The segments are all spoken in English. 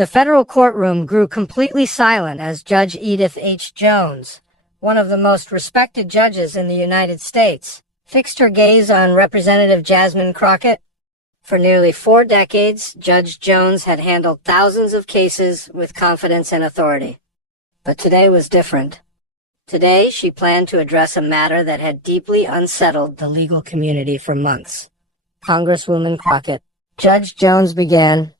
The federal courtroom grew completely silent as Judge Edith H. Jones, one of the most respected judges in the United States, fixed her gaze on Representative Jasmine Crockett. For nearly 4 decades, Judge Jones had handled thousands of cases with confidence and authority. But today was different. Today, she planned to address a matter that had deeply unsettled the legal community for months. Congresswoman Crockett. Judge Jones began,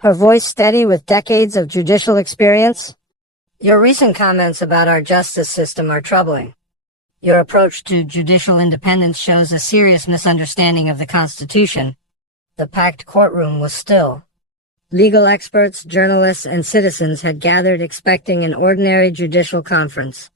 her voice steady with decades of judicial experience. Your recent comments about our justice system are troubling. Your approach to judicial independence shows a serious misunderstanding of the Constitution. The packed courtroom was still. Legal experts, journalists, and citizens had gathered expecting an ordinary judicial conference.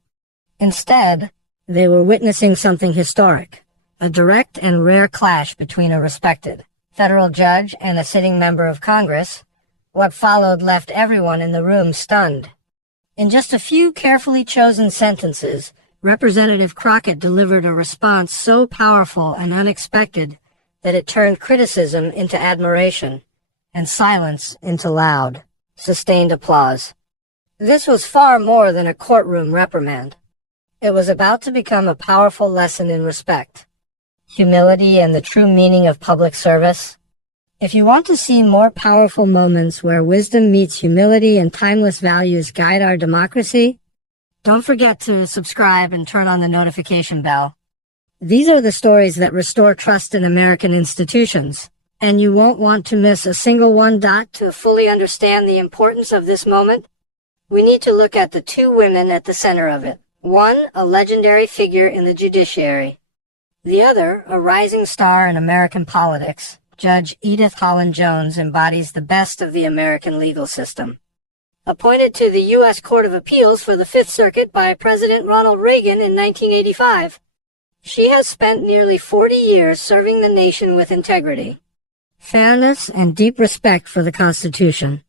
Instead, they were witnessing something historic, a direct and rare clash between a respected federal judge and a sitting member of Congress. What followed left everyone in the room stunned. In just a few carefully chosen sentences, Representative Crockett delivered a response so powerful and unexpected that it turned criticism into admiration and silence into loud, sustained applause. This was far more than a courtroom reprimand. It was about to become a powerful lesson in respect, humility, and the true meaning of public service. If you want to see more powerful moments where wisdom meets humility and timeless values guide our democracy, don't forget to subscribe and turn on the notification bell. These are the stories that restore trust in American institutions, and you won't want to miss a single one. To fully understand the importance of this moment, we need to look at the 2 women at the center of it. One, a legendary figure in the judiciary. The other, a rising star in American politics. Judge Edith Jones embodies the best of the American legal system. Appointed to the U.S. Court of Appeals for the Fifth Circuit by President Ronald Reagan in 1985, she has spent nearly 40 years serving the nation with integrity, fairness, and deep respect for the Constitution.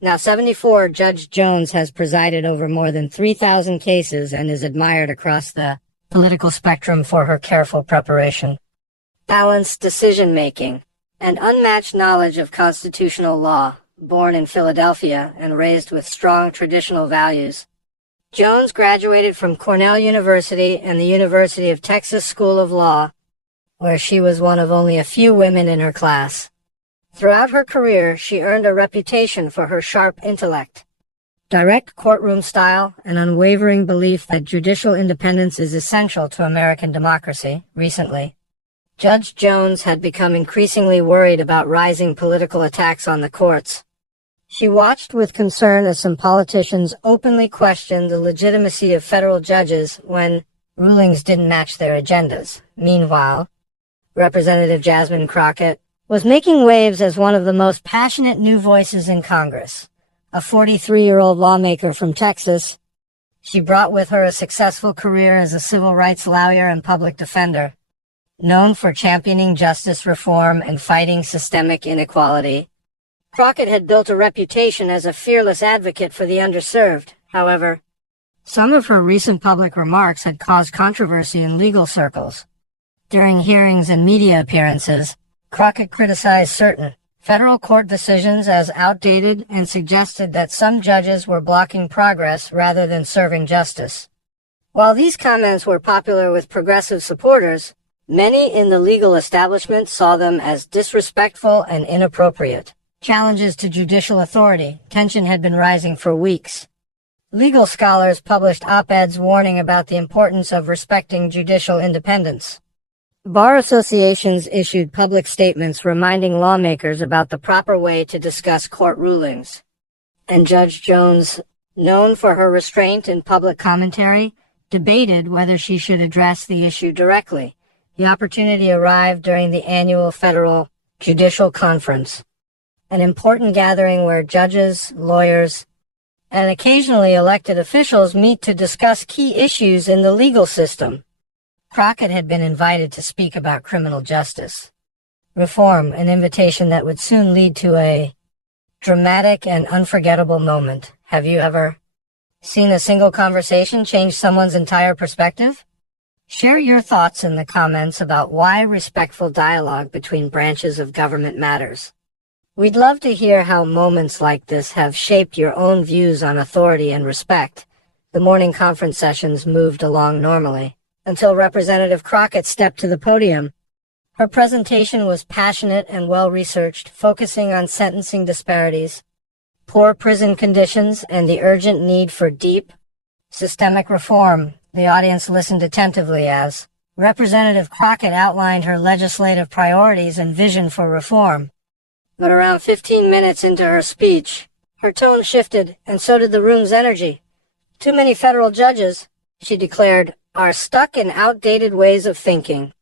Now 74, Judge Jones has presided over more than 3,000 cases and is admired across the political spectrum for her careful preparation, balanced decision-making, and unmatched knowledge of constitutional law. Born in Philadelphia and raised with strong traditional values, Jones graduated from Cornell University and the University of Texas School of Law, where she was one of only a few women in her class. Throughout her career, she earned a reputation for her sharp intellect, direct courtroom style, and unwavering belief that judicial independence is essential to American democracy. Recently, Judge Jones had become increasingly worried about rising political attacks on the courts. She watched with concern as some politicians openly questioned the legitimacy of federal judges when rulings didn't match their agendas. Meanwhile, Representative Jasmine Crockett was making waves as one of the most passionate new voices in Congress. A 43-year-old lawmaker from Texas, she brought with her a successful career as a civil rights lawyer and public defender. Known for championing justice reform and fighting systemic inequality, Crockett had built a reputation as a fearless advocate for the underserved. However, some of her recent public remarks had caused controversy in legal circles. During hearings and media appearances, Crockett criticized certain federal court decisions as outdated and suggested that some judges were blocking progress rather than serving justice. While these comments were popular with progressive supporters, many in the legal establishment saw them as disrespectful and inappropriate. Challenges to judicial authority. Tension had been rising for weeks. Legal scholars published op-eds warning about the importance of respecting judicial independence. Bar associations issued public statements reminding lawmakers about the proper way to discuss court rulings. And Judge Jones, known for her restraint in public commentary, debated whether she should address the issue directly. The opportunity arrived during the annual Federal Judicial Conference, an important gathering where judges, lawyers, and occasionally elected officials meet to discuss key issues in the legal system. Crockett had been invited to speak about criminal justice reform, an invitation that would soon lead to a dramatic and unforgettable moment. Have you ever seen a single conversation change someone's entire perspective? Share your thoughts in the comments about why respectful dialogue between branches of government matters. We'd love to hear how moments like this have shaped your own views on authority and respect. The morning conference sessions moved along normally, until Representative Crockett stepped to the podium. Her presentation was passionate and well-researched, focusing on sentencing disparities, poor prison conditions, and the urgent need for deep, systemic reform. The audience listened attentively as Representative Crockett outlined her legislative priorities and vision for reform. But around 15 minutes into her speech, her tone shifted, and so did the room's energy. Too many federal judges, she declared, are stuck in outdated ways of thinking.